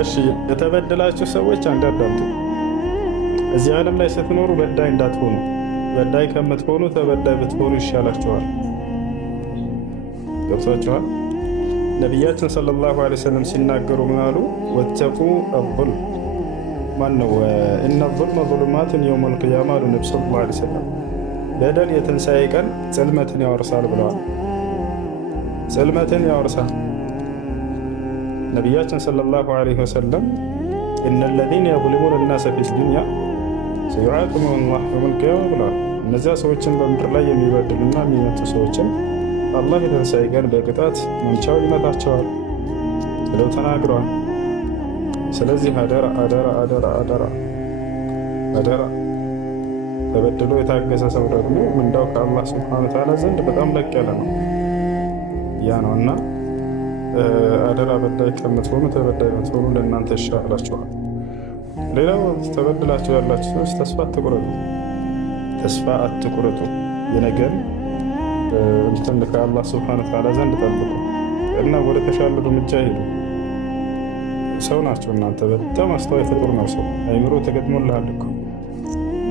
እሺ የተበደላችሁ ሰዎች አንዳንዱ እዚህ ዓለም ላይ ስትኖሩ በዳይ እንዳትሆኑ፣ በዳይ ከምትሆኑ ተበዳይ ብትሆኑ ይሻላችኋል። ገብቷችኋል? ነቢያችን ሰለላሁ ዐለይሂ ወሰለም ሲናገሩ ምን አሉ? ወተቁ አልዙልም ማነው እነ ዙልመ ዙሉማቱን የውመል ቂያማ አሉ ነቢ ሰለላሁ ዐለይሂ ወሰለም። በደል የትንሣኤ ቀን ጽልመትን ያወርሳል ብለዋል። ጽልመትን ያወርሳል። ነቢያችን ሰለላሁ ዐለይሂ ወሰለም እነ ለዚነ የዝሊሙነ ናሰ ፊ ዱንያ ሰዩዓቂቡሁም ላሁ የውመል ቂያማ ብለዋል። እነዚያ ሰዎችን በምድር ላይ የሚበድሉና የሚመቱ ሰዎችን አላህ የትንሣኤ ቀን በቅጣት መምቻው ይመታቸዋል ብለው ተናግረዋል። ስለዚህ አደራ አደራ አደራ አደራ አደራ። ተበድሎ የታገሰ ሰው ደግሞ ምንዳው ከአላህ ሱብሓነሁ ወተዓላ ዘንድ በጣም ለቅ ያለ ነው። ያ ነው እና አደራ በዳይ ከምትሆኑ ተበዳይ ብትሆኑ ለእናንተ ይሻላችኋል። ሌላው ተበድላችሁ ያላችሁ ሰዎች ተስፋ አትቁረጡ፣ ተስፋ አትቁረጡ። የነገን እንትን ከአላህ ሱብሓነሁ ወተዓላ ዘንድ ጠብቁ እና ወደ ተሻለ እርምጃ ሄዱ። ሰው ናቸው እናንተ። በጣም አስተዋይ ፍጡር ነው ሰው። አይምሮ ተገጥሞልሃል እኮ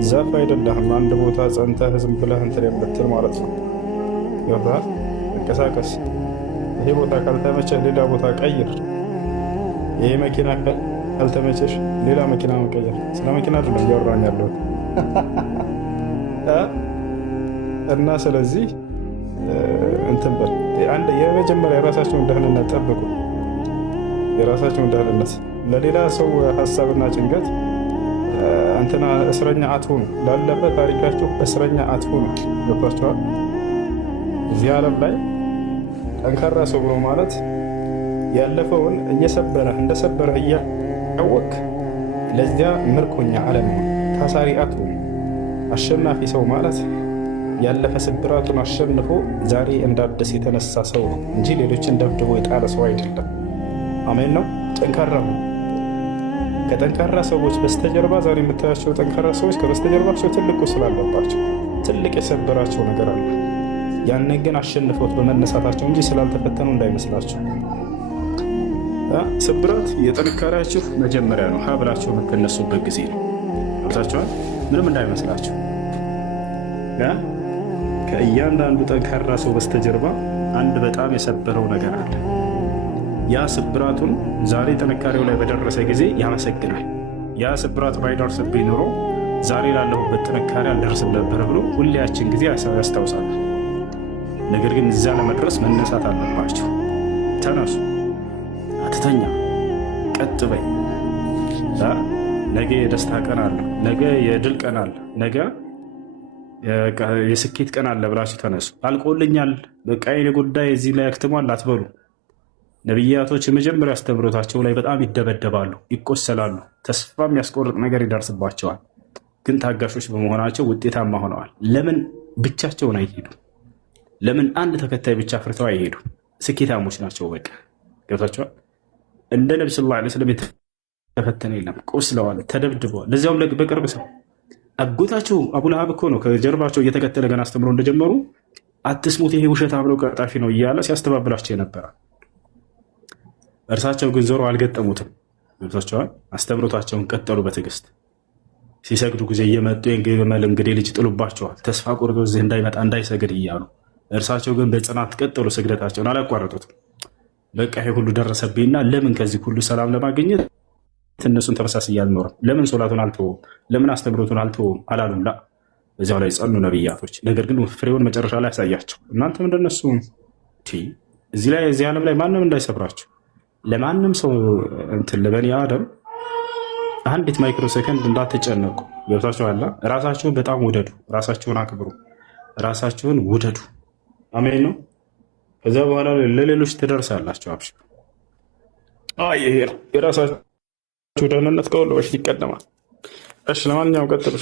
ዛፍ አይደለህም። አንድ ቦታ ጸንተህ ዝም ብለህ እንትን የምትል ማለት ነው። ይወጣል እንቀሳቀስ። ይሄ ቦታ ካልተመቸህ ሌላ ቦታ ቀይር። ይሄ መኪና ካልተመቸሽ ሌላ መኪና መቀየር። ስለ መኪና አይደለም እያወራን ያለው እና ስለዚህ እንትን በል አንድ የመጀመሪያ የራሳቸውን ደህንነት ጠብቁ። የራሳቸውን ደህንነት ለሌላ ሰው ሀሳብና ጭንቀት እንትና እስረኛ አትሆኑ። ላለፈ ታሪካቸው እስረኛ አትሆኑ። ገባችኋል? እዚህ ዓለም ላይ ጠንካራ ሰው ብሎ ማለት ያለፈውን እየሰበረህ እንደሰበረህ እያወቅህ ለዚያ ምርኮኛ ዓለም ነው። ታሳሪ አትሆኑ። አሸናፊ ሰው ማለት ያለፈ ስብራቱን አሸንፎ ዛሬ እንዳደስ የተነሳ ሰው ነው እንጂ ሌሎችን ደብድቦ የጣለ ሰው አይደለም። አሜን ነው። ጠንካራ ነው። ከጠንካራ ሰዎች በስተጀርባ ዛሬ የምታያቸው ጠንካራ ሰዎች ከበስተጀርባቸው ትልቅ ቁስል አለባቸው። ትልቅ የሰበራቸው ነገር አለ። ያንን ግን አሸንፈውት በመነሳታቸው እንጂ ስላልተፈተኑ እንዳይመስላቸው። ስብራት የጥንካሬያችሁ መጀመሪያ ነው። ሀብላቸው የምትነሱበት ጊዜ ነው። ገብታችኋል? ምንም እንዳይመስላችሁ። ከእያንዳንዱ ጠንካራ ሰው በስተጀርባ አንድ በጣም የሰበረው ነገር አለ። ያ ስብራቱን ዛሬ ጥንካሬው ላይ በደረሰ ጊዜ ያመሰግናል። ያ ስብራት ባይደርስብኝ ኖሮ ዛሬ ላለሁበት ጥንካሬ አልደርስም ነበር ብሎ ሁሌያችን ጊዜ ያስታውሳል። ነገር ግን እዚያ ለመድረስ መነሳት አለባቸው። ተነሱ፣ አትተኛ፣ ቀጥ በይ። ነገ የደስታ ቀን አለ፣ ነገ የድል ቀን አለ፣ ነገ የስኬት ቀን አለ ብላችሁ ተነሱ። አልቆልኛል፣ በቃ የኔ ጉዳይ እዚህ ላይ አክትሟል አትበሉ። ነቢያቶች የመጀመሪያ አስተምህሮታቸው ላይ በጣም ይደበደባሉ፣ ይቆሰላሉ፣ ተስፋ የሚያስቆርጥ ነገር ይደርስባቸዋል። ግን ታጋሾች በመሆናቸው ውጤታማ ሆነዋል። ለምን ብቻቸውን አይሄዱ? ለምን አንድ ተከታይ ብቻ አፍርተው አይሄዱ? ስኬታሞች ናቸው። በቃ ገብታቸዋል። እንደ ነቢ ሰለላሁ ዐለይሂ ወሰለም የተፈተነ የለም። ቆስለዋል፣ ተደብድበዋል። ለዚያውም በቅርብ ሰው አጎታቸው አቡ ለሃብ እኮ ነው ከጀርባቸው እየተከተለ ገና አስተምሮ እንደጀመሩ አትስሙት፣ ይሄ ውሸት አብለው ቀጣፊ ነው እያለ ሲያስተባብላቸው የነበረ። እርሳቸው ግን ዞሮ አልገጠሙትም። ገብቷቸዋል። አስተምሮታቸውን ቀጠሉ በትዕግስት። ሲሰግዱ ጊዜ እየመጡ የግመል እንግዲህ ልጅ ጥሉባቸዋል። ተስፋ ቆርጦ እዚህ እንዳይመጣ እንዳይሰግድ እያሉ፣ እርሳቸው ግን በጽናት ቀጠሉ ስግደታቸውን፣ አላቋረጡትም። በቃ ይሄ ሁሉ ደረሰብኝና ለምን ከዚህ ሁሉ ሰላም ለማግኘት እነሱን ተመሳሳይ አልኖርም፣ ለምን ሶላቱን አልተወውም፣ ለምን አስተምሮቱን አልተወውም አላሉም። በዚያው ላይ ጸኑ ነቢያቶች። ነገር ግን ፍሬውን መጨረሻ ላይ ያሳያቸው። እናንተም እንደነሱ እዚህ ዓለም ላይ ማንም እንዳይሰብራቸው፣ ለማንም ሰው እንትን ለበኒ አደም አንዲት ማይክሮ ሰከንድ እንዳትጨነቁ። ገብታችኋል? ራሳችሁን በጣም ውደዱ፣ ራሳችሁን አክብሩ፣ ራሳችሁን ውደዱ። አሜን ነው። ከዚያ በኋላ ለሌሎች ትደርሳላችሁ። አብሽሩ። ይሄ ነው የራሳችሁ ደህንነት ከሁሉ በፊት ይቀደማል። እሺ፣ ለማንኛውም ቀጥሉ።